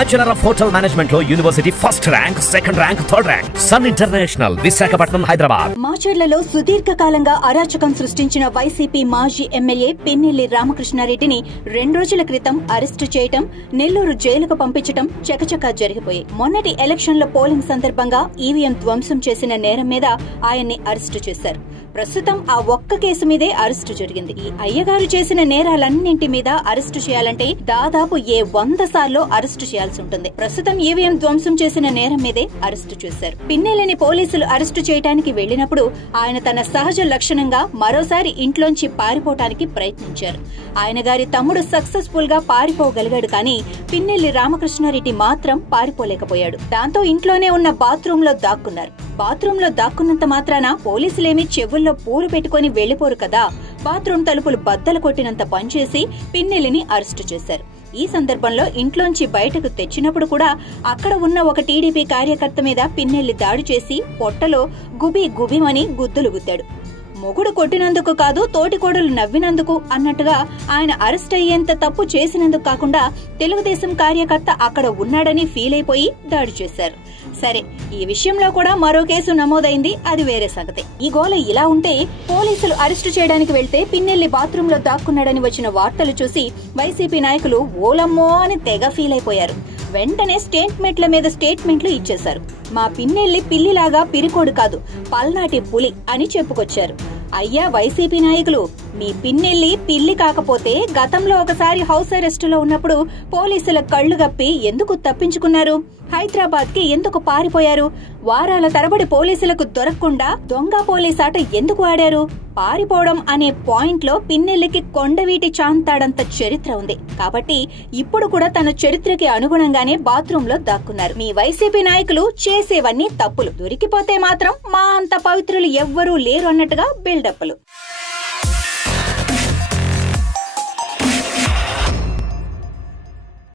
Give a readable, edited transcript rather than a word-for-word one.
Bachelor of hotel management లో university first rank, second rank, third rank. Sun International, Visakhapatnam, Hyderabad. మాచర్లలో సుదీర్ఘకాలంగా అరాచకం సృష్టించిన వైసీపీ మాజీ ఎమ్మెల్యే పిన్నెల్లి రామకృష్ణారెడ్డిని 2 రోజుల క్రితం అరెస్టు చేయటం, నెల్లూరు జైలుకు పంపించటం చకచకా జరిగిపోయాయి. మొన్నటి ఎలక్షన్ లో పోలింగ్ సందర్భంగా ఈవీఎం ధ్వంసం చేసిన నేరం మీద ఆయన్ని అరెస్టు చేశారు. ప్రస్తుతం ఆ ఒక్క కేసు మీదే అరెస్టు జరిగింది. ఈ అయ్యగారు చేసిన నేరాలన్నింటి మీద అరెస్టు చేయాలంటే దాదాపు 100 సార్లు అరెస్టు చేయాల్సి ఉంటుంది. ప్రస్తుతం ఈవీఎం ధ్వంసం చేసిన నేరం మీదే అరెస్టు చేశారు. పిన్నెల్లిని పోలీసులు అరెస్టు చేయడానికి వెళ్లినప్పుడు ఆయన తన సహజ లక్షణంగా మరోసారి ఇంట్లోంచి పారిపోవటానికి ప్రయత్నించారు. ఆయన గారి తమ్ముడు సక్సెస్ఫుల్ గా పారిపోగలిగాడు, కానీ పిన్నెల్లి రామకృష్ణారెడ్డి మాత్రం పారిపోలేకపోయాడు. దాంతో ఇంట్లోనే ఉన్న బాత్రూమ్ లో దాక్కున్నారు. బాత్రూమ్ లో దాక్కున్నంత మాత్రాన పోలీసులేమీ చెవుల్లో పూలు పెట్టుకుని వెళ్లిపోరు కదా. బాత్రూమ్ తలుపులు బద్దలు కొట్టినంత పనిచేసి పిన్నెల్లిని అరెస్టు చేశారు. ఈ సందర్భంలో ఇంట్లోంచి బయటకు తెచ్చినప్పుడు కూడా అక్కడ ఉన్న ఒక టీడీపీ కార్యకర్త మీద పిన్నెల్లి దాడి చేసి పొట్టలో గుబిమని గుద్దులు గుద్దాడు. మొగుడు కొట్టినందుకు కాదు, తోటికోడలు నవ్వినందుకు అన్నట్టుగా ఆయన అరెస్ట్ అయ్యేంత తప్పు చేసినందుకు కాకుండా తెలుగుదేశం కార్యకర్త అక్కడ ఉన్నాడని ఫీల్ అయిపోయి దాడి చేశారు. సరే, ఈ విషయంలో కూడా మరో కేసు నమోదైంది, అది వేరే సంగతి. ఈ గోల ఇలా ఉంటే పోలీసులు అరెస్టు చేయడానికి వెళ్తే పిన్నెల్లి బాత్రూంలో దాక్కున్నాడని వచ్చిన వార్తలు చూసి వైసీపీ నాయకులు ఓలమ్మో అని తెగ ఫీల్ అయిపోయారు. వెంటనే స్టేట్మెంట్ల మీద స్టేట్మెంట్లు ఇచ్చేశారు. మా పిన్నెల్లి పిల్లిలాగా పిరికోడు కాదు, పల్నాటి పులి అని చెప్పుకొచ్చారు. అయ్యా వైసీపీ నాయకులు, మీ పిన్నెల్లి పిల్లి కాకపోతే గతంలో ఒకసారి హౌస్ అరెస్ట్ లో ఉన్నప్పుడు పోలీసుల కళ్లు గప్పి ఎందుకు తప్పించుకున్నారు? హైదరాబాద్ కి ఎందుకు పారిపోయారు? వారాల తరబడి పోలీసులకు దొరకకుండా దొంగ పోలీసాట ఎందుకు ఆడారు? పారిపోవడం అనే పాయింట్ లో పిన్నెల్లికి కొండవీటి చాంతాడంత చరిత్ర ఉంది. కాబట్టి ఇప్పుడు కూడా తన చరిత్రకి అనుగుణంగానే బాత్రూమ్ లో దాక్కున్నారు. మీ వైసీపీ నాయకులు చేసేవన్నీ తప్పులు, దొరికిపోతే మాత్రం మా అంత పవిత్రులు ఎవ్వరూ లేరు అన్నట్టుగా బిల్డప్లు.